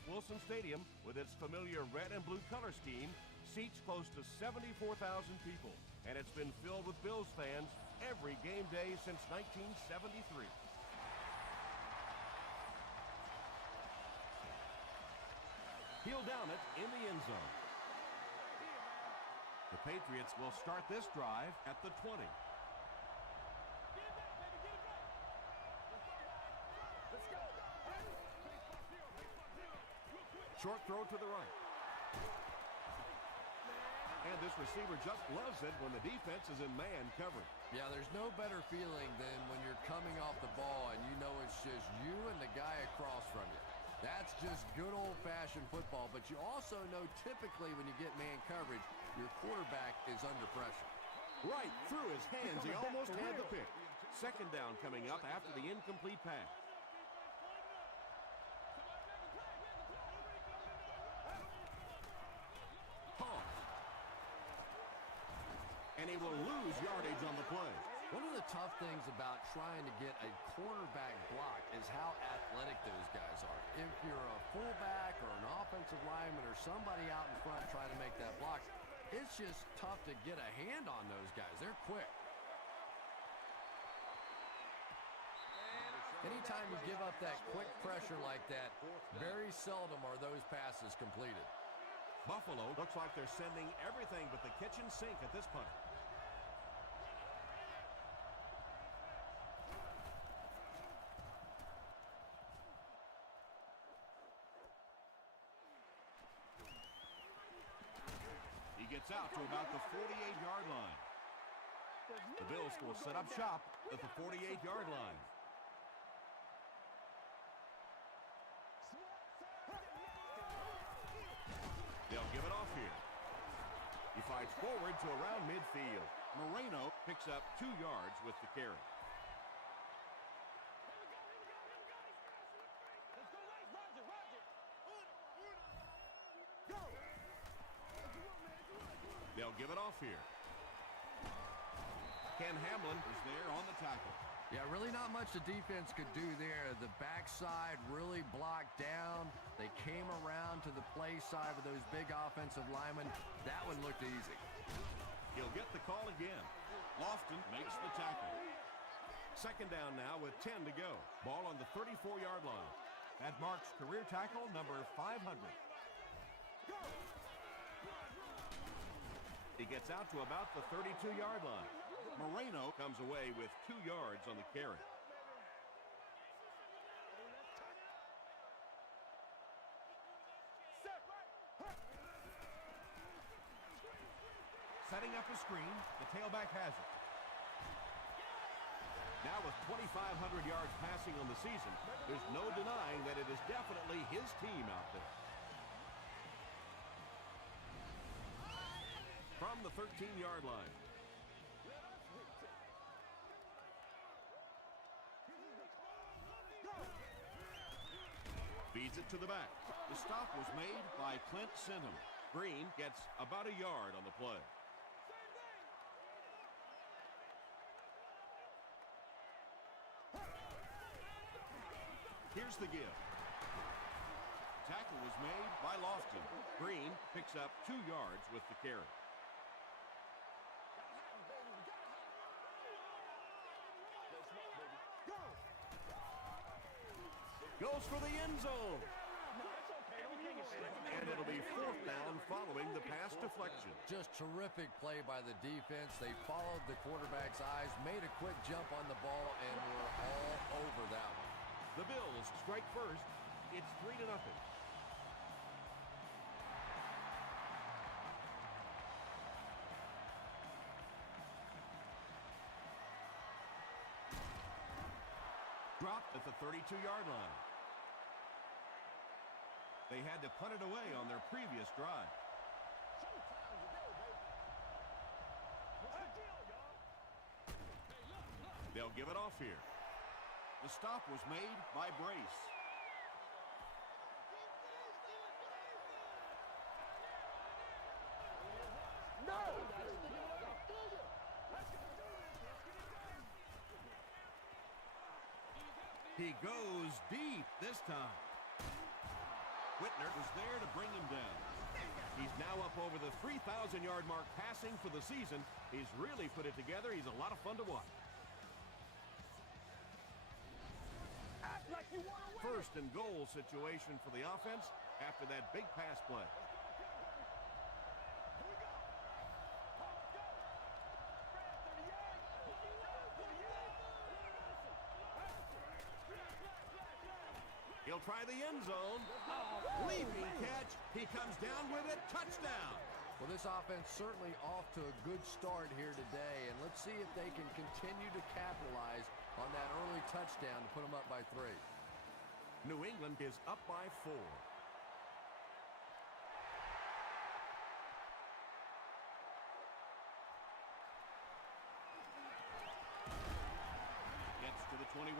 Ralph Wilson Stadium, with its familiar red and blue color scheme, seats close to 74,000 people, and it's been filled with Bills fans every game day since 1973. He'll down it in the end zone. The Patriots will start this drive at the 20. Short throw to the right. And this receiver just loves it when the defense is in man coverage. Yeah, there's no better feeling than when you're coming off the ball and you know it's just you and the guy across from you. That's just good old-fashioned football, but you also know typically when you get man coverage, your quarterback is under pressure. Right through his hands, he almost had the pick. Second down coming up after the incomplete pass. And he will lose yardage on the play. One of the tough things about trying to get a quarterback block is how athletic those guys are. If you're a fullback or an offensive lineman or somebody out in front trying to make that block, it's just tough to get a hand on those guys. They're quick. Anytime you give up that quick pressure like that, very seldom are those passes completed. Buffalo looks like they're sending everything but the kitchen sink at this punt. He gets out to about the 48-yard line. The Bills will set up shop at the 48-yard line. They'll give it off here. He fights forward to around midfield. Moreno picks up 2 yards with the carry. They'll give it off here. Ken Hamlin is there on the tackle. Yeah, really not much the defense could do there. The backside really blocked down. They came around to the play side with those big offensive linemen. That one looked easy. He'll get the call again. Lofton makes the tackle. Second down now with 10 to go. Ball on the 34-yard line. That marks career tackle number 500. He gets out to about the 32-yard line. Moreno comes away with 2 yards on the carry. Setting up a screen, the tailback has it. Now with 2,500 yards passing on the season, there's no denying that it is definitely his team out there. From the 13-yard line. Feeds it to the back. The stop was made by Clint Sinham. Green gets about a yard on the play. Here's the give. Tackle was made by Lofton. Green picks up 2 yards with the carry. Goes for the end zone. And it'll be 4th down following the pass deflection. Just terrific play by the defense. They followed the quarterback's eyes, made a quick jump on the ball, and were all over that one. The Bills strike first. It's 3-0. Dropped at the 32-yard line. They had to punt it away on their previous drive. They'll give it off here. The stop was made by Brace. He goes deep this time. Whitner was there to bring him down. He's now up over the 3,000-yard mark passing for the season. He's really put it together. He's a lot of fun to watch. First and goal situation for the offense after that big pass play. He'll try the end zone. Leaping catch. He comes down with it. Touchdown. Well, this offense certainly off to a good start here today, and let's see if they can continue to capitalize on that early touchdown to put them up by 3. New England is up by 4. Gets to the 21.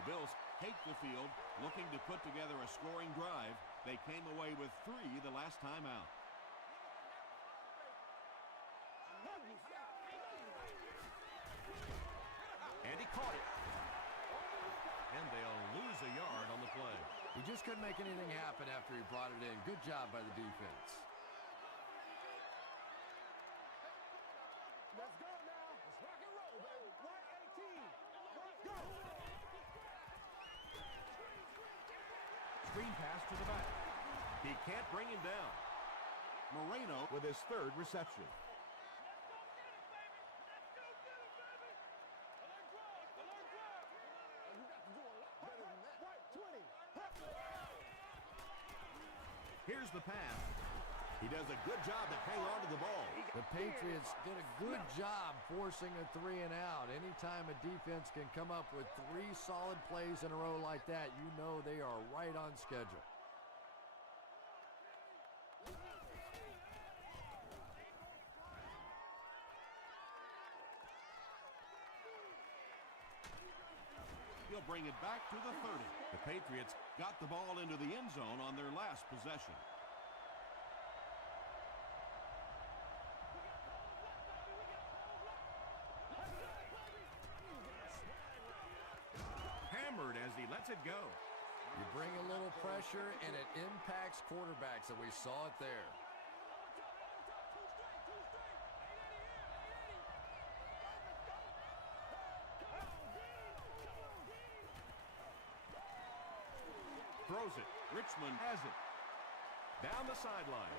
The Bills take the field, looking to put together a scoring drive. They came away with 3 the last time out. And he caught it. And they'll lose a yard on the play. He just couldn't make anything happen after he brought it in. Good job by the defense. Let's go now. Let's rock and roll, baby. 118. Let's go. Screen pass to the back. He can't bring him down. Moreno with his 3rd reception. Here's the pass. He does a good job to hang on to the ball. The Patriots did a good job forcing a 3 and out. Anytime a defense can come up with 3 solid plays in a row like that, you know they are right on schedule. He'll bring it back to the 30. The Patriots got the ball into the end zone on their last possession. Hammered as he lets it go. You bring a little pressure, and it impacts quarterbacks, and we saw it there. Throws it. Richmond has it. Down the sideline.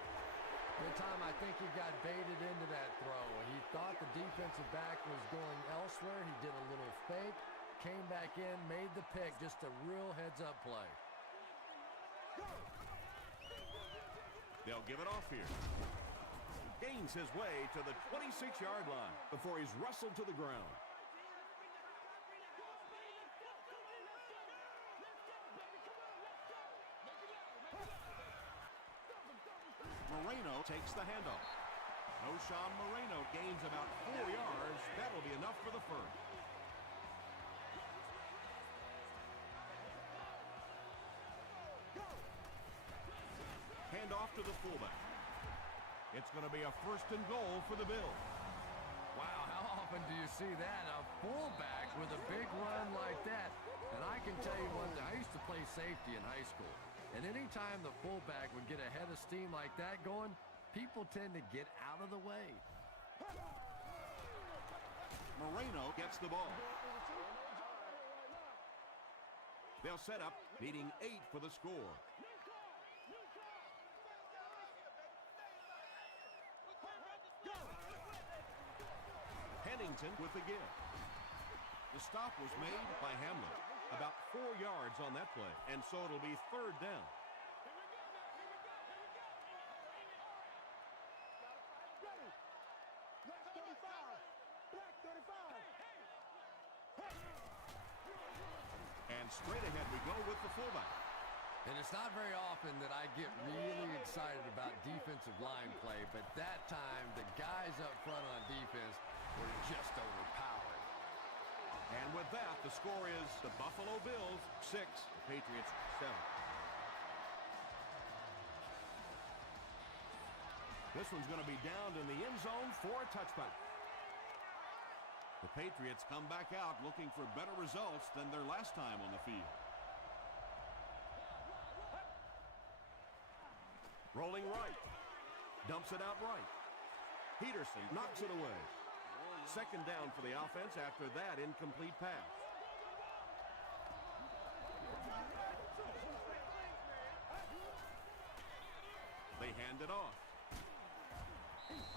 Good time. I think he got baited into that throw. He thought the defensive back was going elsewhere. He did a little fake, came back in, made the pick. Just a real heads-up play. They'll give it off here. Gains his way to the 26-yard line before he's wrestled to the ground. Moreno takes the handoff. O'Shawn Moreno gains about 4 yards. That'll be enough for the first. Hand off to the fullback. It's going to be a 1st and goal for the Bills. Wow, how often do you see that? A fullback with a big run like that. And I can tell you one thing, I used to play safety in high school. And anytime the fullback would get a head of steam like that going, people tend to get out of the way. Moreno gets the ball. They'll set up, needing 8 for the score. Pennington with the give. The stop was made by Hamlin. About 4 yards on that play, and so it'll be 3rd down. And straight ahead we go with the fullback. And it's not very often that I get really excited about defensive line play, but that time the guys up front on defense were just overpowered. And with that, the score is the Buffalo Bills 6, Patriots 7. This one's going to be down in the end zone for a touchback. The Patriots come back out looking for better results than their last time on the field. Rolling right. Dumps it out right. Peterson knocks it away. Second down for the offense after that incomplete pass. They hand it off.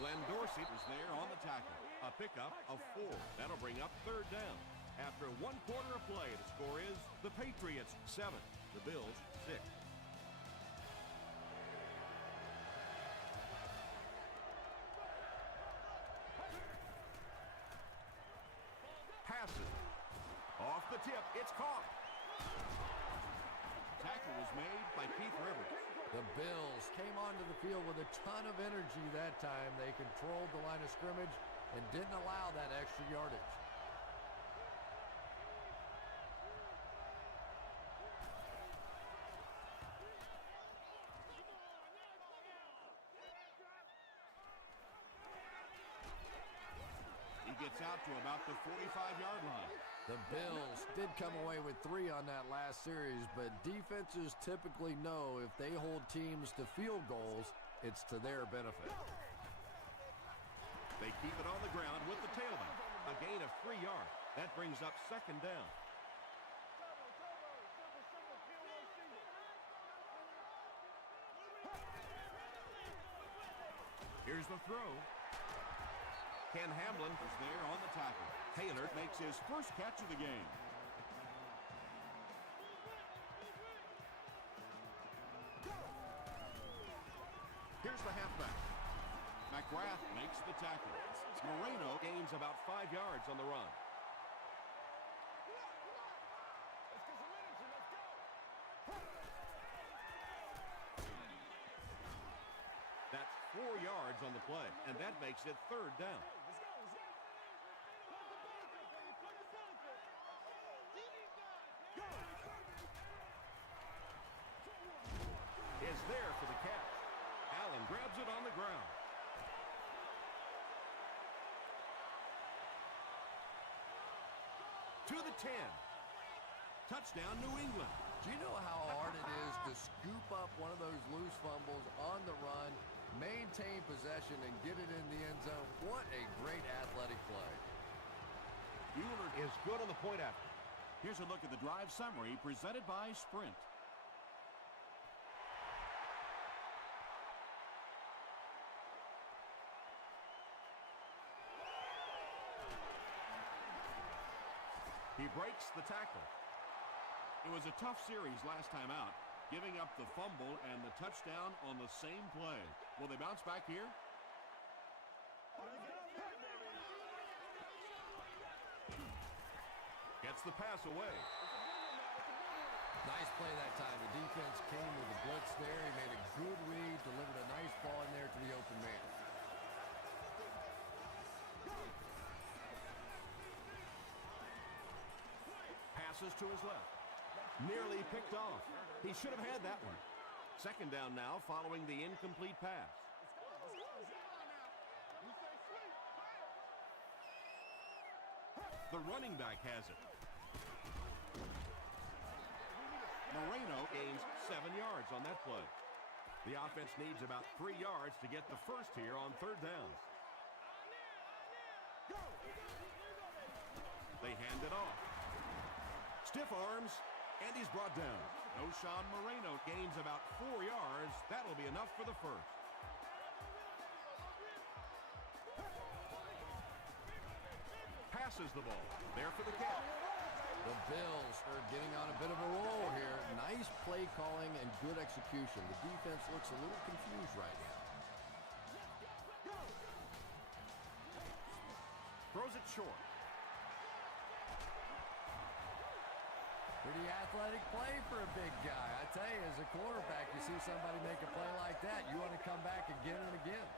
Glenn Dorsey is there on the tackle. A pickup of 4. That'll bring up third down. After 1 quarter of play, the score is the Patriots 7, the Bills 6. Passes. Off the tip. It's caught. Tackle was made by Keith Rivers. The Bills came onto the field with a ton of energy that time. They controlled the line of scrimmage and didn't allow that extra yardage. He gets out to about the 45-yard line. The Bills did come away with 3 on that last series, but defenses typically know if they hold teams to field goals, it's to their benefit. They keep it on the ground with the tailback. A gain of 3 yards. That brings up second down. Here's the throw. Ken Hamlin is there on the tackle. Taylor makes his first catch of the game. Here's the halfback. McGrath makes the tackle. Moreno gains about 5 yards on the run. That's 4 yards on the play, and that makes it third down. Is there for the catch. Allen grabs it on the ground. To the 10. Touchdown, New England. Do you know how hard it is to scoop up one of those loose fumbles on the run, maintain possession, and get it in the end zone? What a great athletic play. Bueller is good on the point after. Here's a look at the drive summary presented by Sprint. He breaks the tackle. It was a tough series last time out, giving up the fumble and the touchdown on the same play. Will they bounce back here? Gets the pass away. Nice play that time. The defense came with the blitz there. He made a good read, delivered a nice ball in there to the open man. Passes to his left. Nearly picked off. He should have had that one. Second down now following the incomplete pass. The running back has it. Moreno gains 7 yards on that play. The offense needs about 3 yards to get the first here on third down. They hand it off. Stiff arms, and he's brought down. O'Shawn Moreno gains about 4 yards. That'll be enough for the first. Passes the ball. There for the catch. The Bills are getting on a bit of a roll here. Nice play calling and good execution. The defense looks a little confused right now. Throws it short. Pretty athletic play for a big guy. I tell you, as a quarterback, you see somebody make a play like that, you want to come back again and again.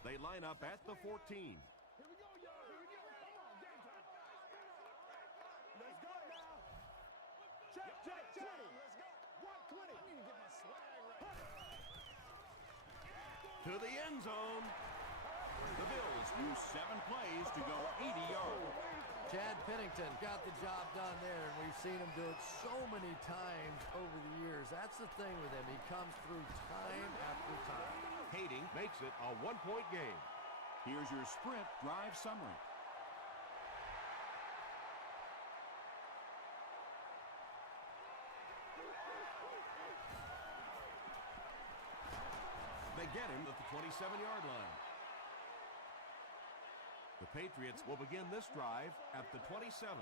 They line up at the 14. Here we go, y'all. Here we go. Come on, game time. Let's go now. Check, check, check. Let's go. 120. I need to get my swag right. To the end zone. The Bills use 7 plays to go 80 yards. Chad Pennington got the job done there, and we've seen him do it so many times over the years. That's the thing with him. He comes through time after time. Kading makes it a one-point game. Here's your Sprint drive summary. They get him at the 27-yard line. The Patriots will begin this drive at the 27.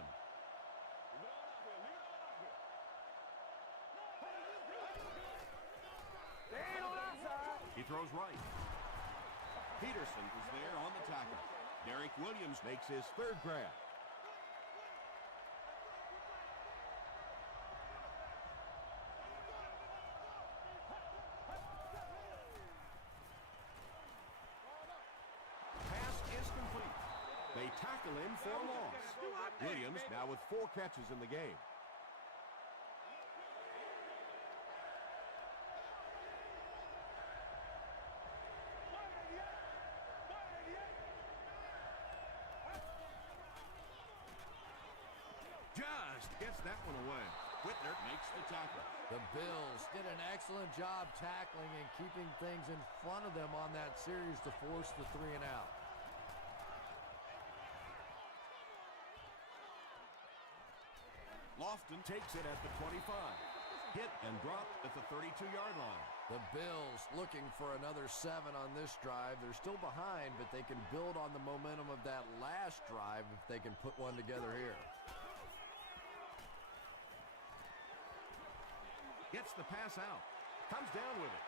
He throws right. Peterson is there on the tackle. Derek Williams makes his third grab. Pass is complete. They tackle him for a loss. Williams now with 4 catches in the game. Just gets that one away. Whitner makes the tackle. The Bills did an excellent job tackling and keeping things in front of them on that series to force the 3 and out. Lofton takes it at the 25. Hit and dropped at the 32-yard line. The Bills looking for another 7 on this drive. They're still behind, but they can build on the momentum of that last drive if they can put one together here. Gets the pass out. Comes down with it.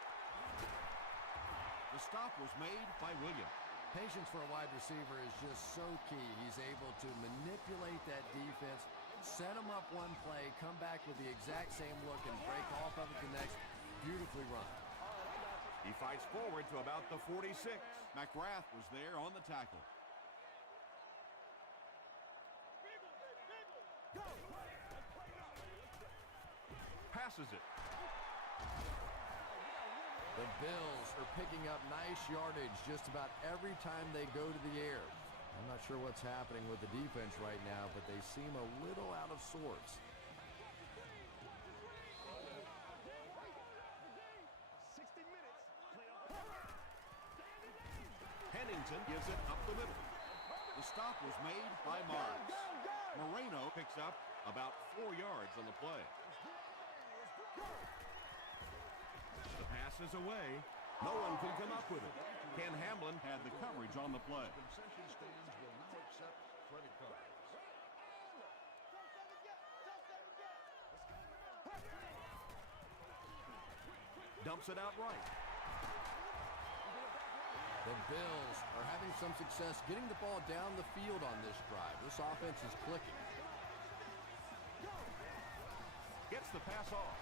The stop was made by Williams. Patience for a wide receiver is just so key. He's able to manipulate that defense, set them up one play, come back with the exact same look, and break off of it the next. Beautifully run. He fights forward to about the 46. McGrath was there on the tackle. Passes it. The Bills are picking up nice yardage just about every time they go to the air. I'm not sure what's happening with the defense right now, but they seem a little out of sorts. Pennington gives it up the middle. The stop was made by Mars. Moreno picks up about 4 yards on the play. The pass is away. No one can come up with it. Ken Hamlin had the coverage on the play. Concession stands will now accept credit cards. Dumps it out right. The Bills are having some success getting the ball down the field on this drive. This offense is clicking. Gets the pass off.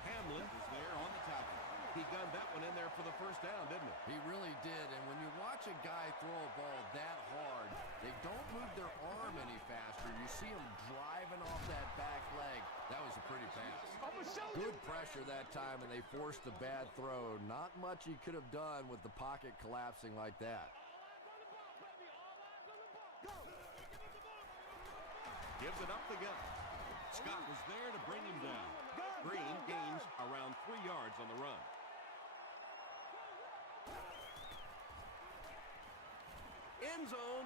Hamlin is there on the tackle. He gunned that one in there for the first down, didn't he? He really did, and when you watch a guy throw a ball that hard, they don't move their arm any faster. You see him driving off that back leg. That was a pretty pass. Good pressure that time, and they forced the bad throw. Not much he could have done with the pocket collapsing like that. Gives it up the gut. Scott was there to bring him down. Green gains around 3 yards on the run. End zone.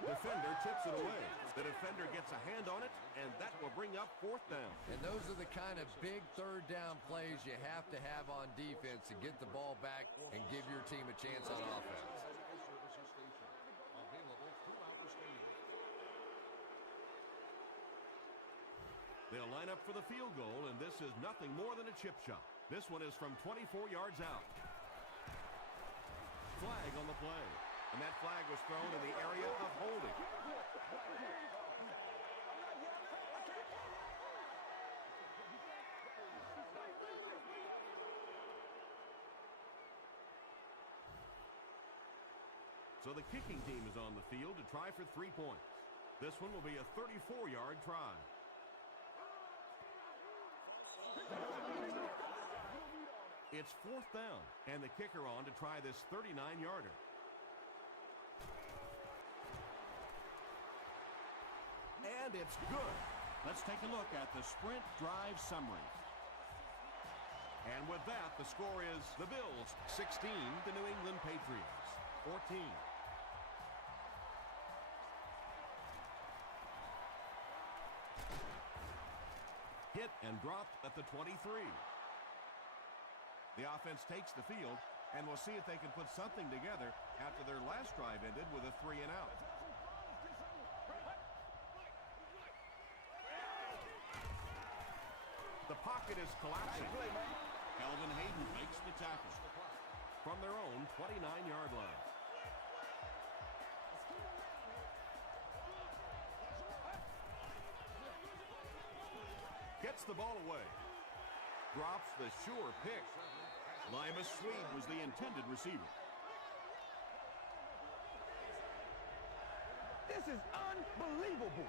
Defender tips it away. The defender gets a hand on it, and that will bring up 4th down. And those are the kind of big 3rd down plays you have to have on defense to get the ball back and give your team a chance on offense. Services station available throughout the stadium. They'll line up for the field goal, and this is nothing more than a chip shot. This one is from 24 yards out. Flag on the play. And that flag was thrown in the area of holding. So the kicking team is on the field to try for 3 points. This one will be a 34-yard try. It's 4th down, and the kicker on to try this 39-yarder. And it's good. Let's take a look at the sprint drive summary. And with that, the score is the Bills 16, the New England Patriots 14. Hit and dropped at the 23. The offense takes the field, and we'll see if they can put something together after their last drive ended with a 3-and-out. The pocket is collapsing. Kelvin Hayden makes the tackle. From their own 29-yard line. Gets the ball away. Drops the sure pick. Limas Swede was the intended receiver. This is unbelievable.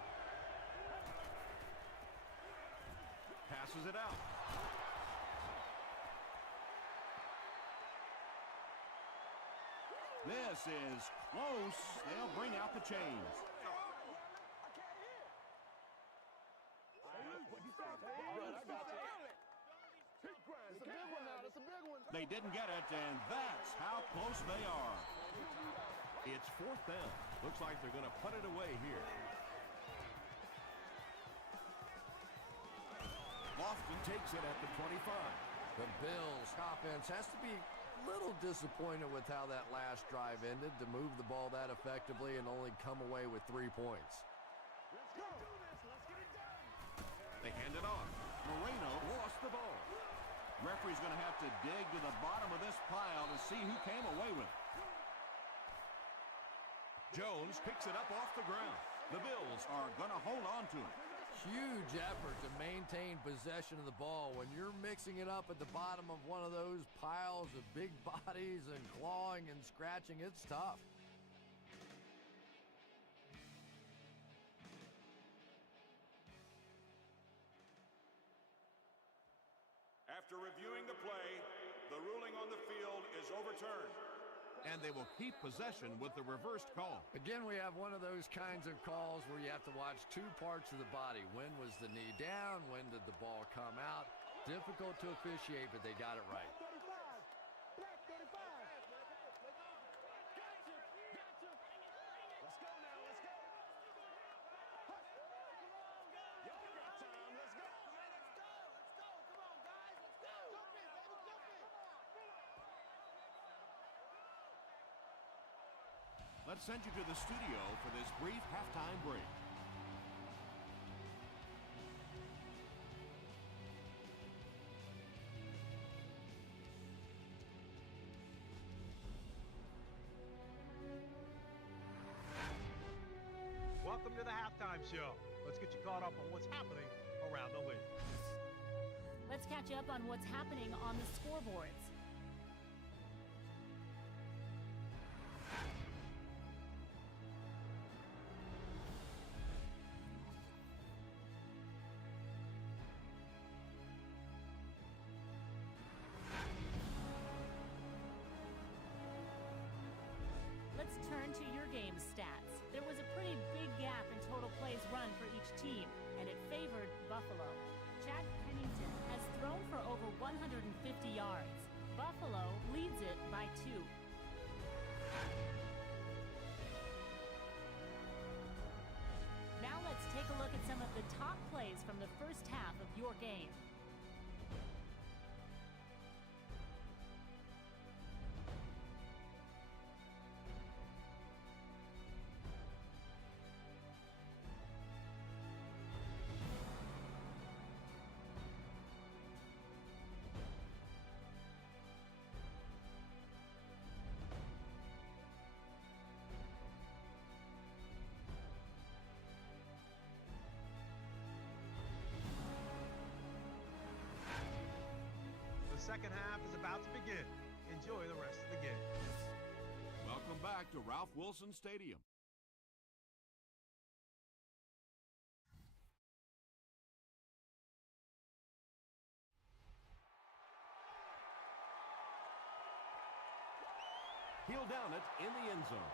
Passes it out. This is close. They'll bring out the chains. They didn't get it, and that's how close they are. It's 4th down. Looks like they're going to put it away here. Lofton takes it at the 25. The Bills offense has to be a little disappointed with how that last drive ended to move the ball that effectively and only come away with 3 points. Let's go. Let's get it done. They hand it off. Moreno Lost the ball. Referee's going to have to dig to the bottom of this pile to see who came away with it. Jones picks it up off the ground. The Bills Are going to hold on to it. Huge effort to maintain possession of the ball. When you're mixing it up at the bottom of one of those piles of big bodies and clawing and scratching, it's tough. After reviewing the play, the ruling on the field is overturned. and they will keep possession with the reversed call. Again, we have one of those kinds of calls where you have to watch two parts of the body. When was the knee down? When did the ball come out? Difficult to officiate, but they got it right. Black 35. Gotcha. Let's go now. Let's go. Y'all got time. Let's go. Come on, guys. Let's go. Jump in, baby. Jump in. Let's send you to the studio for this brief halftime break. Welcome to the halftime show. Let's get you caught up on what's happening around the league. Let's catch up on what's happening on the scoreboards. Let's turn to your game stats. There was a pretty big gap in total plays run for each team, and it favored Buffalo. Chad Pennington has thrown for over 150 yards. Buffalo leads it by 2. Now let's take a look at some of the top plays from the first half of your game. The second half is about to begin. Enjoy the rest of the game. Welcome back to Ralph Wilson Stadium. He'll down it in the end zone.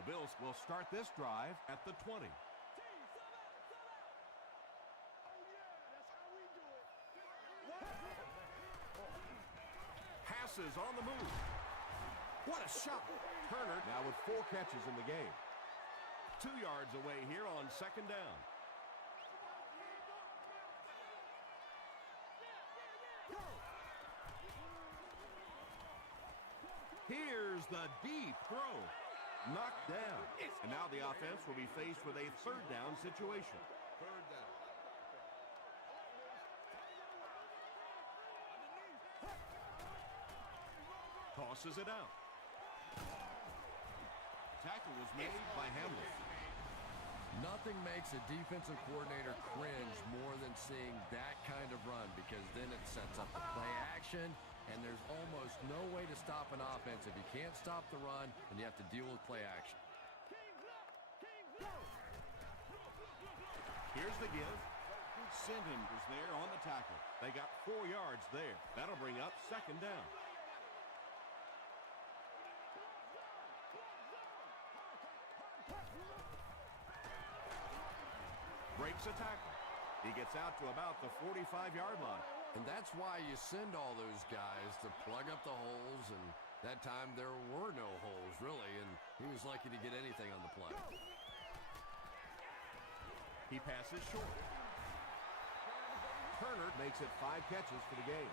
The Bills will start this drive at the 20. Passes on the move. What a shot. Turner now with 4 catches in the game. 2 yards away here on second down. Here's the deep throw. Knocked down. And now the offense will be faced with a third down situation. Third down. Tosses it out. Tackle was made by Hamlin. Nothing makes a defensive coordinator cringe more than seeing that kind of run, because then it sets up the play action, and there's almost no way to stop an offense if you can't stop the run, and you have to deal with play action. Here's the give. Sinton was there on the tackle. They got 4 yards there. That'll bring up second down. Breaks a tackle. He gets out to about the 45-yard line. And that's why you send all those guys to plug up the holes, and that time there were no holes, really, and he was lucky to get anything on the play. He passes short. Turner makes it 5 catches for the game.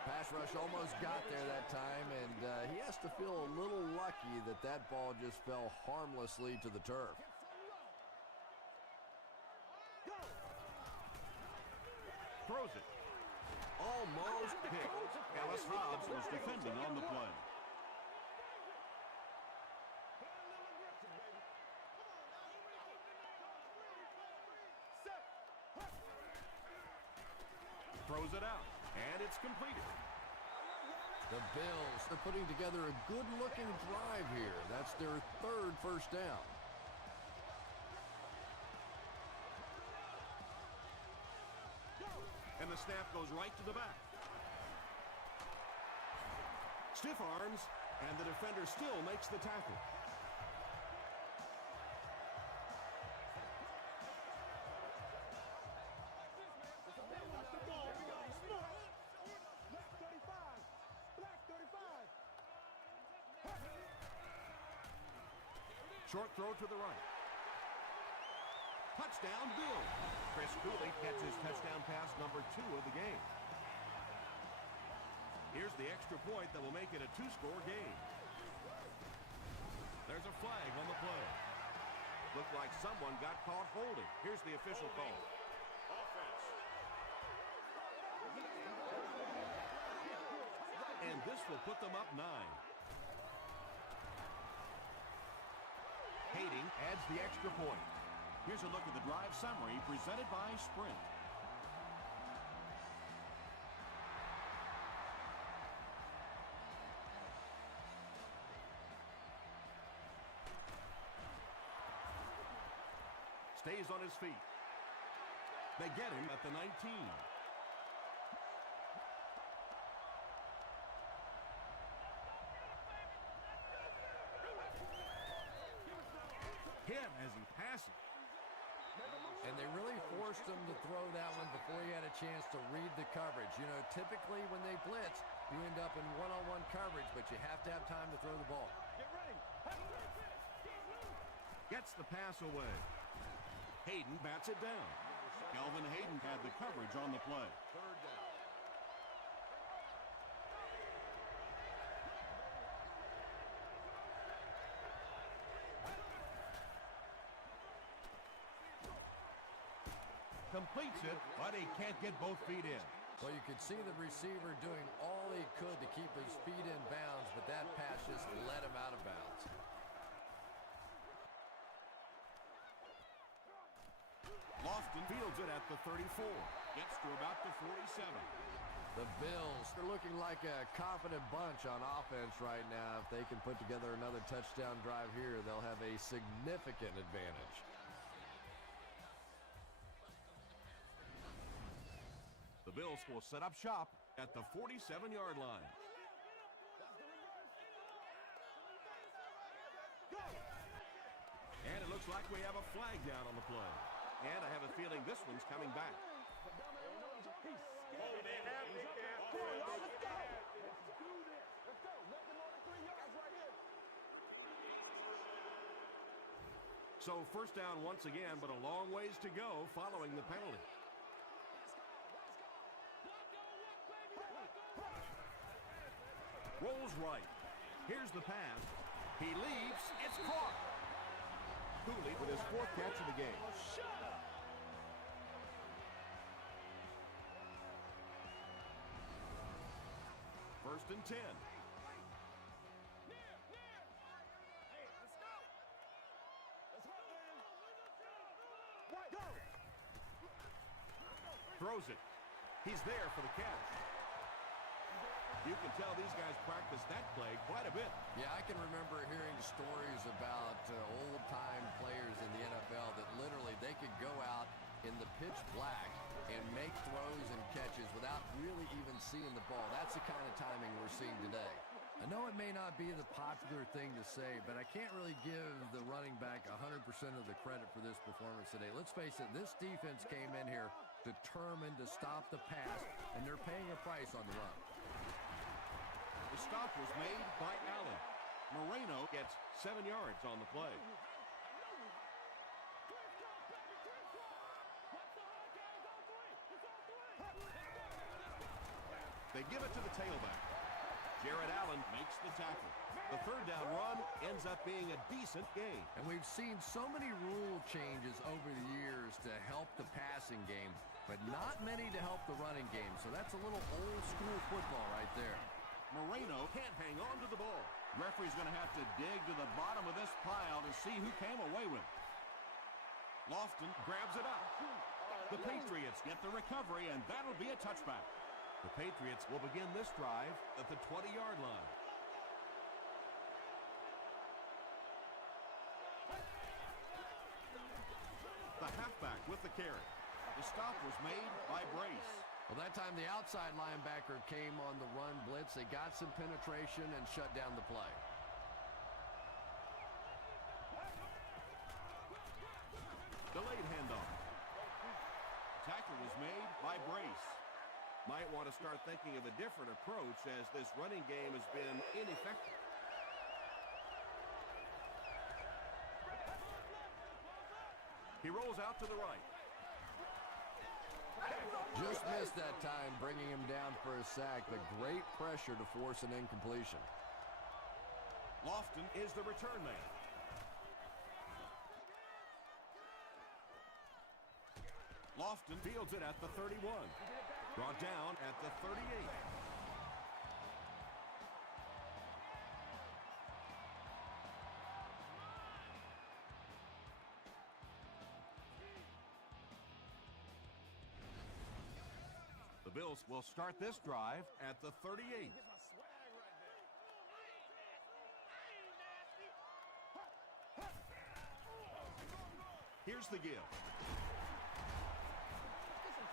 Pass rush almost got there that time, and he has to feel a little lucky that that ball just fell harmlessly to the turf. Throws it. Almost picked. Ellis Hobbs was defending on the play. Throws it out. And it's completed. The Bills are putting together a good-looking drive here. That's their 3rd first down. And the snap goes right to the back. Stiff arms, and the defender still makes the tackle. Short throw to the right. Touchdown, Bill. Chris Cooley catches touchdown pass number 2 of the game. Here's the extra point that will make it a 2-score game. There's a flag on the play. Looked like someone got caught holding. Here's the official call. Offense. And this will put them up 9. Hayden adds the extra point. Here's a look at the drive summary presented by Sprint. Stays on his feet. They get him at the 19. Him as he passes. And they really forced him to throw that one before he had a chance to read the coverage. You know, typically when they blitz, you end up in one-on-one coverage, but you have to have time to throw the ball. Get ready. Gets the pass away. Hayden bats it down. Kelvin Hayden had the coverage on the play. Third down. Completes it, but he can't get both feet in. Well, you could see the receiver doing all he could to keep his feet in bounds, but that pass just let him out of bounds. Lofton fields it at the 34. Gets to about the 47. The Bills are looking like a confident bunch on offense right now. If they can put together another touchdown drive here, they'll have a significant advantage. The Bills will set up shop at the 47-yard line. And it looks like we have a flag down on the play. And I have a feeling this one's coming back. So first down once again, but a long ways to go following the penalty. Rolls right. Here's the pass. He leaps. It's caught. Cooley with his 4th catch of the game. First and 10. Throws it. He's there for the catch. You can tell these guys practice that play quite a bit. Yeah, I can remember hearing stories about old-time players in the NFL that literally they could go out in the pitch black and make throws and catches without really even seeing the ball. That's the kind of timing we're seeing today. I know it may not be the popular thing to say, but I can't really give the running back 100% of the credit for this performance today. Let's face it, this defense came in here determined to stop the pass, and they're paying a price on the run. The stop was made by Allen. Moreno gets 7 yards on the play. They give it to the tailback. Jared Allen makes the tackle. The third down run ends up being a decent gain. And we've seen so many rule changes over the years to help the passing game, but not many to help the running game. So that's a little old school football right there. Moreno can't hang on to the ball. Referee's going to have to dig to the bottom of this pile to see who came away with it. Lofton grabs it up. The Patriots get the recovery, and that'll be a touchback. The Patriots will begin this drive at the 20-yard line. The halfback with the carry. The stop was made by Brace. Well, that time the outside linebacker came on the run blitz. They got some penetration and shut down the play. Delayed handoff. Tackle was made by Brace. Might want to start thinking of a different approach as this running game has been ineffective. He rolls out to the right. Just missed that time, bringing him down for a sack, but great pressure to force an incompletion. Lofton is the return man. Lofton fields it at the 31. Brought down at the 38. The Bills will start this drive at the 38. Here's the give.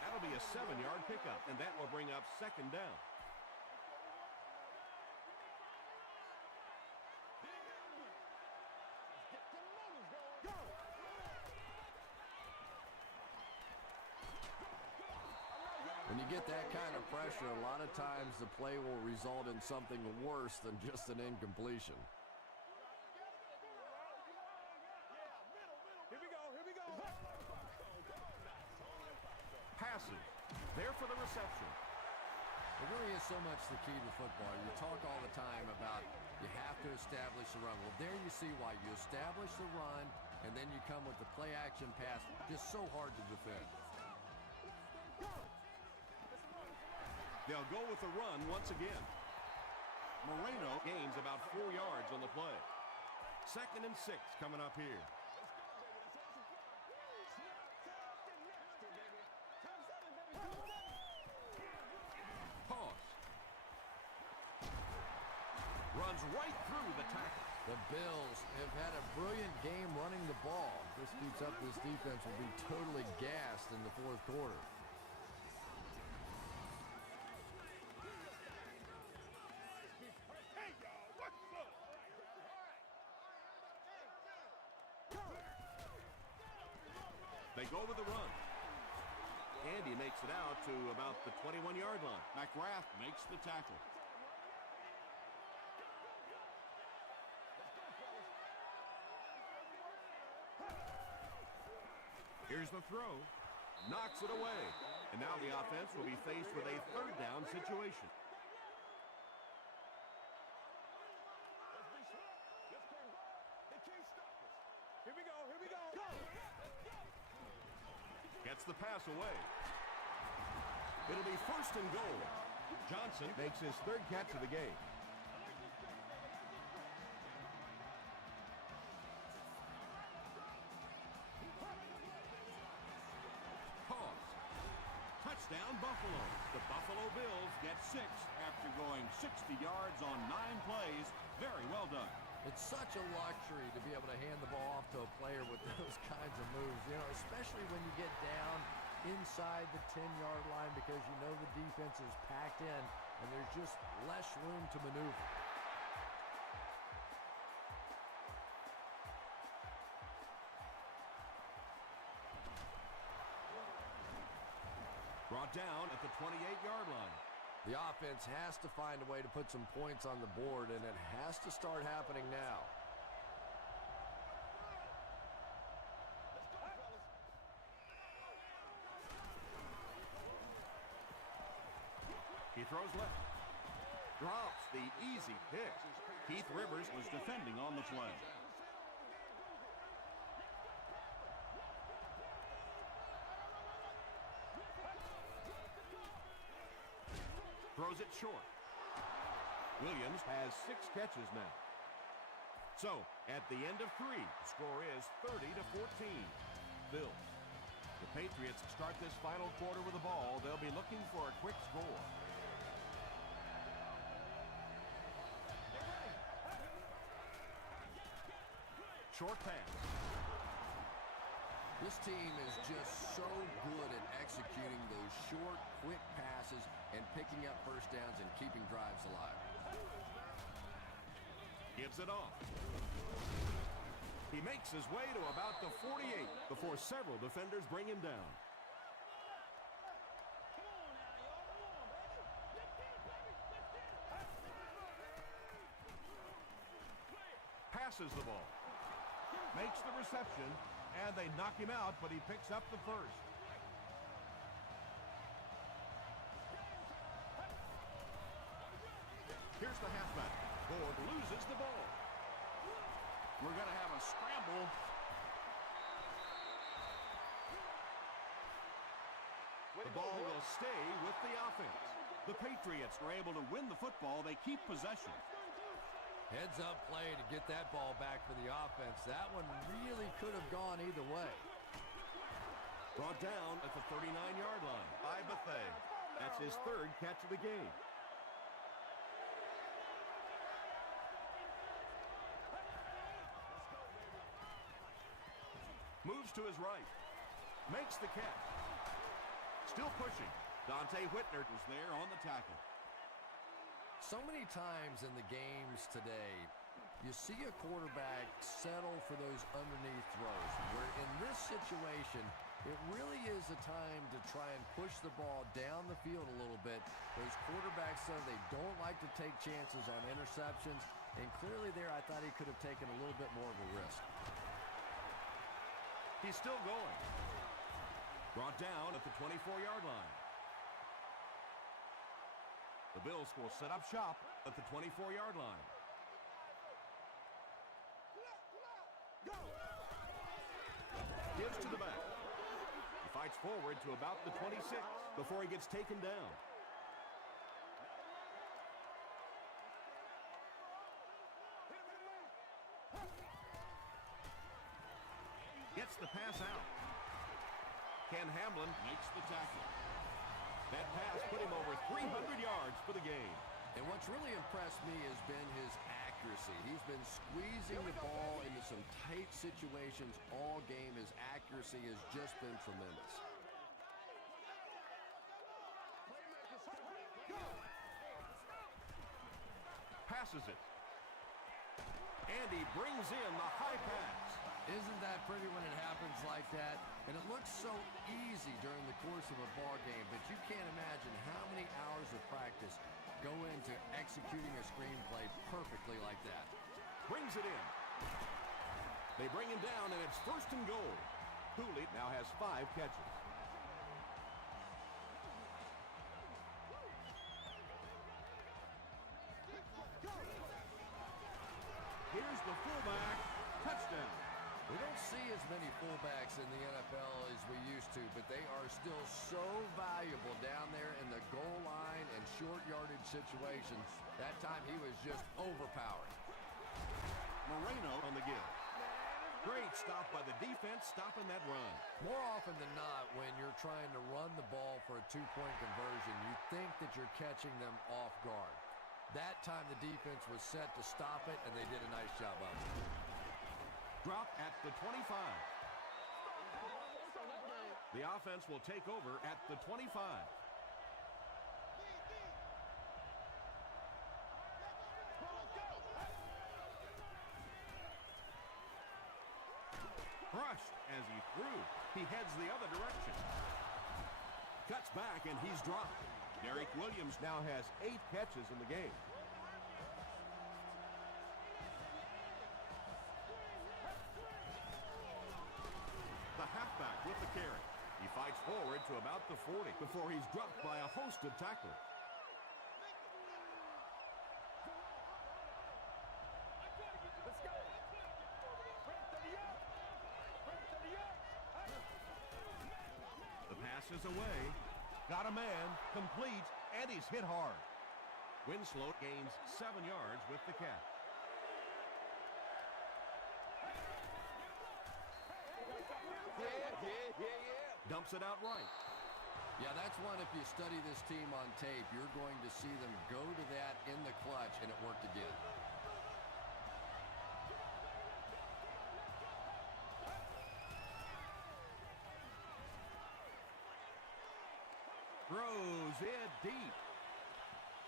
That'll be a 7-yard pickup, and that will bring up second down. When you get that kind of pressure, a lot of times the play will result in something worse than just an incompletion. Passes. There for the reception. It really is so much the key to football. You talk all the time about you have to establish the run. Well, there you see why. You establish the run, and then you come with the play-action pass. Just so hard to defend. They'll go with the run once again. Moreno gains about 4 yards on the play. 2nd and 6 coming up here. Pause. Runs right through the tackle. The Bills have had a brilliant game running the ball. This beats up this defense will be totally gassed in the fourth quarter. They go with the run. And he makes it out to about the 21-yard line. McGrath makes the tackle. Here's the throw. Knocks it away. And now the offense will be faced with a third down situation. Here we go, here we go. Gets the pass away. It'll be first and goal. Johnson makes his third catch of the game. Toss. Touchdown, Buffalo. The Buffalo Bills get 6 after going 60 yards on 9 plays. Very well done. It's such a luxury to be able to hand the ball off to a player with those kinds of moves, you know, especially when you get down inside the 10-yard line because you know the defense is packed in and there's just less room to maneuver. Brought down at the 28-yard line. The offense has to find a way to put some points on the board, and it has to start happening now. He throws left. Drops the easy pick. Keith Rivers was defending on the play. Throws it short. Williams has 6 catches now. So, at the end of 3, the score is 30-14. Bills. The Patriots start this final quarter with the ball. They'll be looking for a quick score. Short pass. This team is just so good at executing those short, quick passes and picking up first downs and keeping drives alive. Gives it off. He makes his way to about the 48 before several defenders bring him down. Passes the ball. Makes the reception. And they knock him out, but he picks up the first. Here's the halfback. Ford loses the ball. We're going to have a scramble. The ball will stay with the offense. The Patriots are able to win the football. They keep possession. Heads up play to get that ball back for the offense. That one really could have gone either way. Brought down at the 39-yard line by Bethea. That's his third catch of the game. Moves to his right. Makes the catch. Still pushing. Dante Whitner was there on the tackle. So many times in the games today, you see a quarterback settle for those underneath throws, where in this situation, it really is a time to try and push the ball down the field a little bit. Those quarterbacks, though, they don't like to take chances on interceptions, and clearly there I thought he could have taken a little bit more of a risk. He's still going. Brought down at the 24-yard line. The Bills will set up shop at the 24-yard line. Gives to the back. He fights forward to about the 26 before he gets taken down. Gets the pass out. Ken Hamlin Makes the tackle. That pass put him over 300 yards for the game. And what's really impressed me has been his accuracy. He's been squeezing the ball into some tight situations all game. His accuracy has just been tremendous. Passes it. And he brings in the high pass. Isn't that that pretty when it happens like that? And it looks so easy during the course of a ball game, but you can't imagine how many hours of practice go into executing a screenplay perfectly like that. Brings it in. They bring him down, and it's 1st and goal. Cooley now has 5 catches. Here's the fullback. Touchdown. We don't see as many fullbacks in the NFL as we used to, but they are still so valuable down there in the goal line and short yardage situations. That time he was just overpowered. Moreno on the give. Great stop by the defense, stopping that run. More often than not, when you're trying to run the ball for a 2-point conversion, you think that you're catching them off guard. That time the defense was set to stop it, and they did a nice job of it. Drop at the 25. The offense will take over at the 25. Crushed as he threw. He heads the other direction. Cuts back, and he's dropped. Derek Williams now has 8 catches in the game. The halfback with the carry. He fights forward to about the 40 before he's dropped by a host of tacklers. The pass is away. Got a man, complete, and he's hit hard. Winslow gains 7 yards with the catch. Dumps it out right. Yeah, that's one, if you study this team on tape, you're going to see them go to that in the clutch, and it worked again. Throws it deep.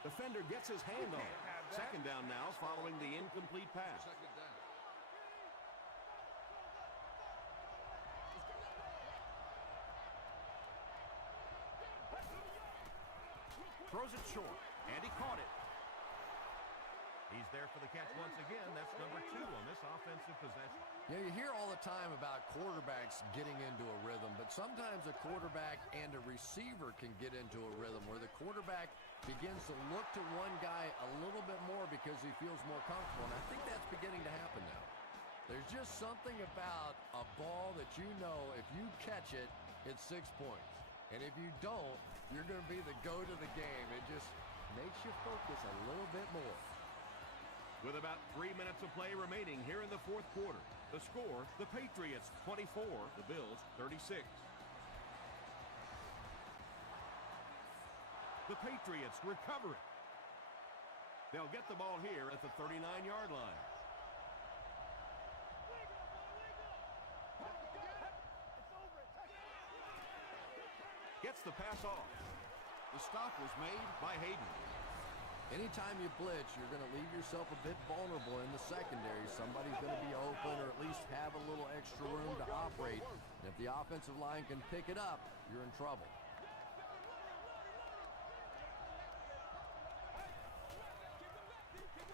Defender gets his hand on it. 2nd down now following the incomplete pass. Throws it short, and he caught it. He's there for the catch once again. That's number 2 on this offensive possession. Yeah, you hear all the time about quarterbacks getting into a rhythm, but sometimes a quarterback and a receiver can get into a rhythm where the quarterback begins to look to one guy a little bit more because he feels more comfortable, and I think that's beginning to happen now. There's just something about a ball that you know if you catch it, it's 6 points. And if you don't, you're going to be the goat of the game. It just makes you focus a little bit more. With about 3 minutes of play remaining here in the 4th quarter. The score, the Patriots 24, the Bills 36. The Patriots recover it. They'll get the ball here at the 39-yard line. Gets the pass off. The stop was made by Hayden. Anytime you blitz, you're going to leave yourself a bit vulnerable in the secondary. Somebody's going to be open or at least have a little extra room to operate. And if the offensive line can pick it up, you're in trouble.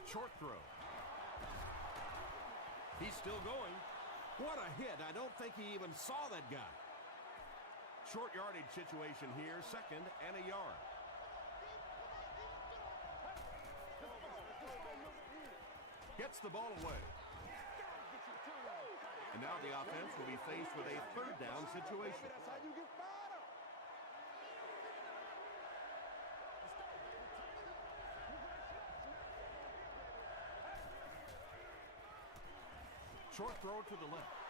Short throw. He's still going. What a hit. I don't think he even saw that guy. Short yardage situation here, 2nd and a yard. Gets the ball away. And now the offense will be faced with a 3rd down situation. Short throw to the left.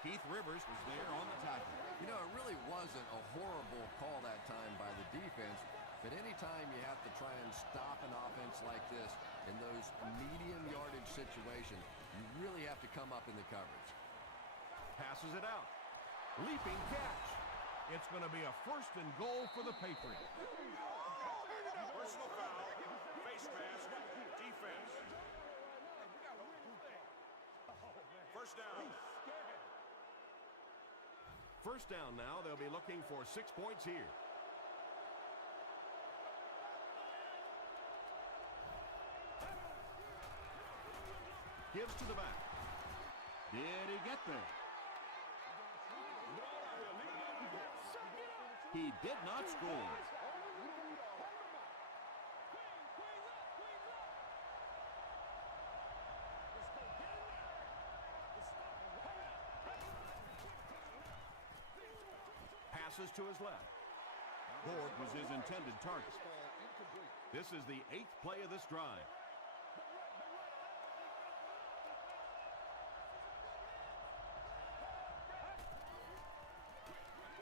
Keith Rivers was there on the tackle. You know, it really wasn't a horrible call that time by the defense, but anytime you have to try and stop an offense like this in those medium yardage situations, you really have to come up in the coverage. Passes it out. Leaping catch. It's going to be a 1st and goal for the Patriots. Personal foul, face mask, defense. 1st down. First down now. They'll be looking for 6 points here. Gives to the back. Did he get there? He did not score. Passes to his left. Ford was his intended target. This is the 8th play of this drive.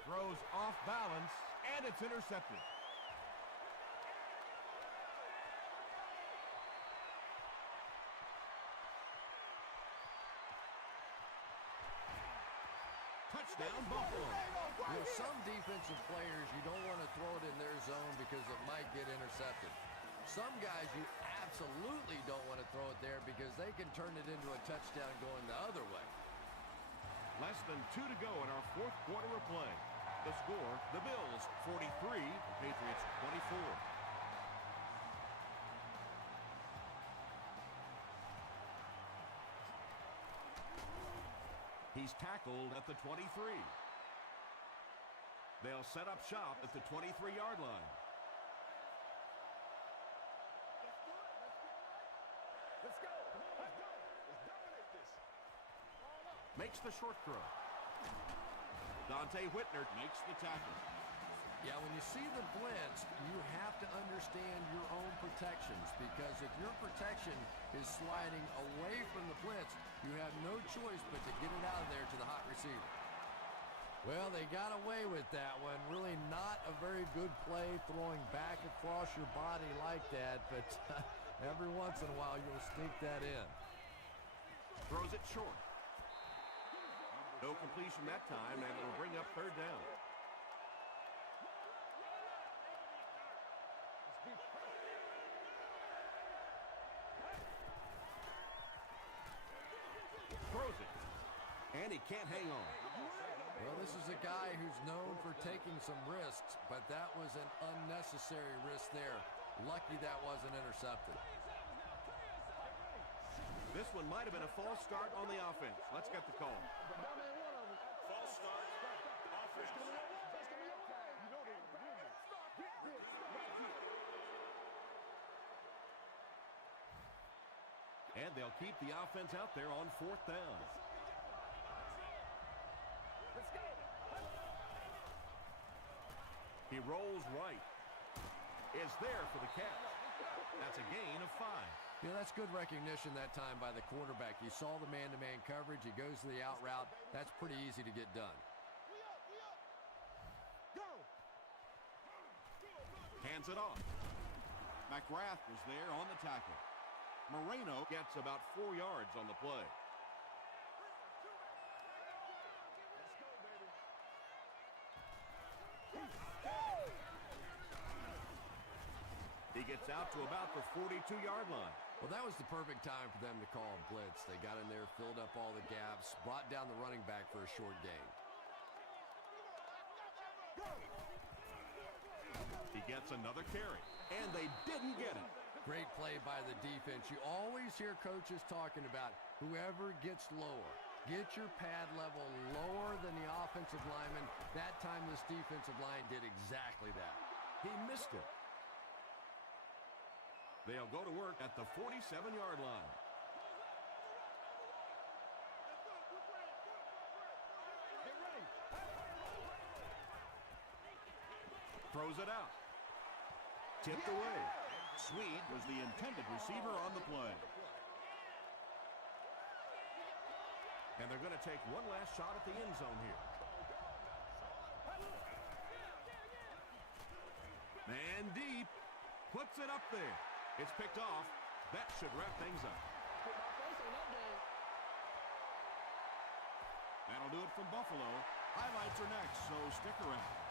Throws off balance, and it's intercepted. Touchdown, Buffalo. You know, some defensive players, you don't want to throw it in their zone because it might get intercepted. Some guys, you absolutely don't want to throw it there because they can turn it into a touchdown going the other way. Less than 2 to go in our 4th quarter of play. The score, the Bills 43, the Patriots 24. He's tackled at the 23. They'll set up shop at the 23-yard line. Let's go. Let's go. Let's dominate this. Makes the short throw. Dante Whitner Makes the tackle. Yeah, when you see the blitz, you have to understand your own protections because if your protection is sliding away from the blitz, you have no choice but to get it out of there to the hot receiver. Well, they got away with that one. Really not a very good play throwing back across your body like that, but every once in a while you'll sneak that in. throws it short. No completion that time, and it'll bring up 3rd down. Throws it. And he can't hang on. Well, this is a guy who's known for taking some risks, but that was an unnecessary risk there. Lucky that wasn't intercepted. This one might have been a false start on the offense. Let's get the call. False start. Offense. And they'll keep the offense out there on 4th down. He rolls right. Is there for the catch. That's a gain of 5. Yeah, that's good recognition that time by the quarterback. He saw the man-to-man coverage. He goes to the out route. That's pretty easy to get done. Hands it off. McGrath was there on the tackle. Moreno Gets about 4 yards on the play. He gets out to about the 42-yard line. Well, that was the perfect time for them to call a blitz. They got in there, filled up all the gaps, brought down the running back for a short gain. He gets another carry, and they didn't get it. Great play by the defense. You always hear coaches talking about whoever gets lower. Get your pad level lower than the offensive lineman. That time this defensive line did exactly that. He missed it. They'll go to work at the 47-yard line. Throws it out. Tipped away. Swede was the intended receiver on the play. And they're going to take one last shot at the end zone here. Man deep. Puts it up there. It's picked off. That should wrap things up. That'll do it from Buffalo. Highlights are next, so stick around.